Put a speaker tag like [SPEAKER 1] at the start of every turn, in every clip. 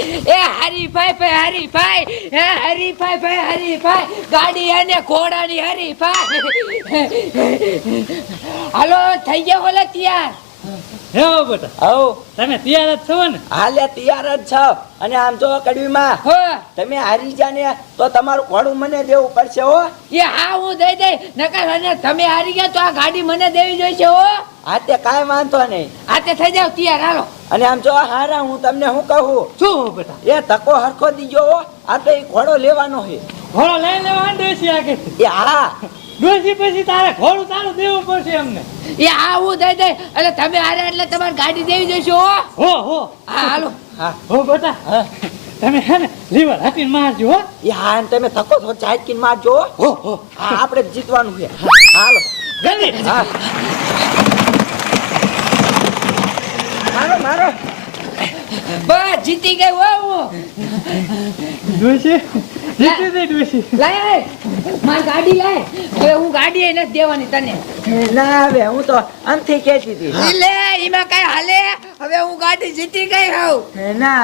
[SPEAKER 1] એ હરીફાઈ ભાઈ હરીફાઈ હે હરીફાઈ ભાઈ હરીફાઈ ગાડી અને ઘોડાની હરીફાઈ હાલો થઈ ગયો બોલે તૈયાર
[SPEAKER 2] હે બેટા
[SPEAKER 3] આવો
[SPEAKER 2] તમે તૈયાર જ છો ને
[SPEAKER 3] હાલે તૈયાર જ છો અને આમ જો કડવીમાં
[SPEAKER 1] હો
[SPEAKER 3] તમે હારી જા ને તો તમારું ઘોડું મને દેવું પડશે હો
[SPEAKER 1] એ હા હું દઈ દઈ નકર અને તમે હારી ગયા તો આ ગાડી મને દેવી જોઈશે હો
[SPEAKER 3] હા તે કાંઈ વાંધો નહીં
[SPEAKER 1] આતે થઈ જાવ તૈયાર હાલો
[SPEAKER 3] અને આમ જો હારા હું તમને શું કહું
[SPEAKER 2] શું બેટા
[SPEAKER 3] એ ધક્કો હરખો દીજો હો આ તો એ ઘોડો લેવાનો છે
[SPEAKER 2] ઘોડો લઈ લેવા ડોસી આગળ
[SPEAKER 3] એ હા
[SPEAKER 2] ડોસી પછી તારે ઘોડું તારું દેવું પડશે અમને
[SPEAKER 1] એ હા હું દઈ દઈ એટલે તમે હારે એટલે તમારે ગાડી દેવી જોઈશે હો
[SPEAKER 2] હો હો
[SPEAKER 1] હા હાલો
[SPEAKER 3] હા
[SPEAKER 2] હો બેટા
[SPEAKER 3] હા
[SPEAKER 2] તમે હે ને લીવર હાટીને મારજો હો
[SPEAKER 3] એ હા અને તમે ધક્કો થો ચાટકીને મારજો હો.
[SPEAKER 2] હો હો
[SPEAKER 3] હા આપણે જ જીતવાનું છે હાલો
[SPEAKER 2] જલ્દી
[SPEAKER 3] હા મારો મારો
[SPEAKER 1] બસ જીતી ગઈ હો હું
[SPEAKER 2] ડોસી જીતી દે ડોસી
[SPEAKER 1] લાય મારી ગાડી લાય હવે હું ગાડી એ નથી દેવાની તને
[SPEAKER 3] ના હવે હું તો આમથી કહેતી હતી
[SPEAKER 1] ઈ લે એમાં કઈ હાલે હવે હું ગાડી જીતી ગઈ હોઉં
[SPEAKER 3] ના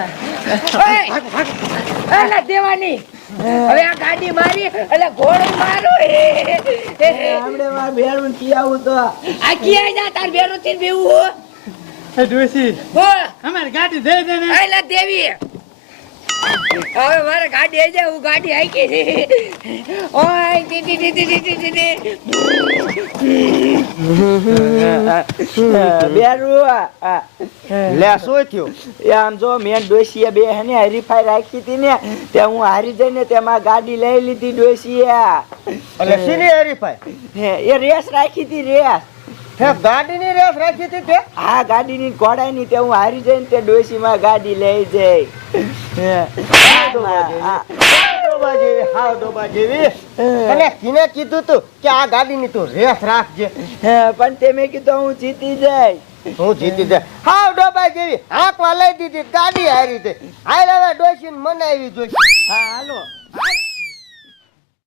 [SPEAKER 1] એટલે દેવાની હવે આ ગાડી મારી એટલે ઘોડો મારો
[SPEAKER 3] આપણે માર બેરું કી આવું તો
[SPEAKER 1] આ ક્યાં જા તાર બેરો થી બેવું
[SPEAKER 2] એ ડોસી
[SPEAKER 1] હો
[SPEAKER 2] અમારી ગાડી દે દે ને
[SPEAKER 1] એટલે દેવી હવે મારે ગાડી આવી જાય હું ગાડી હાકી ઓય ટી ટી ટી ટી ટી
[SPEAKER 3] બેરું
[SPEAKER 4] લે શું થયું
[SPEAKER 3] એ આમ જો મેં ડોસીએ બે હે ને હરીફાઈ રાખી હતી ને તે હું હારી જઈને તેમાં ગાડી લઈ લીધી ડોસીએ
[SPEAKER 4] એટલે સીની હરીફાઈ
[SPEAKER 3] એ રેસ રાખી હતી રેસ
[SPEAKER 4] હે ગાડીની રેસ રાખી હતી તે
[SPEAKER 3] હા ગાડીની ઘોડાની તે હું હારી જઈને તે ડોસીમાં ગાડી લઈ જઈ
[SPEAKER 4] હાવ ડોબા જેવી અને કિને કીધું તું કે આ ગાડીની તું રેસ રાખજે
[SPEAKER 3] પણ તે મેં કીધું હું જીતી જાય
[SPEAKER 4] હું જીતી જાય હાવ ડોબા જેવી હાંકવા લઈ દીધી ગાડી હારી તે હાલ હવે ડોસીને મનાવી જોઈ
[SPEAKER 3] હા હાલો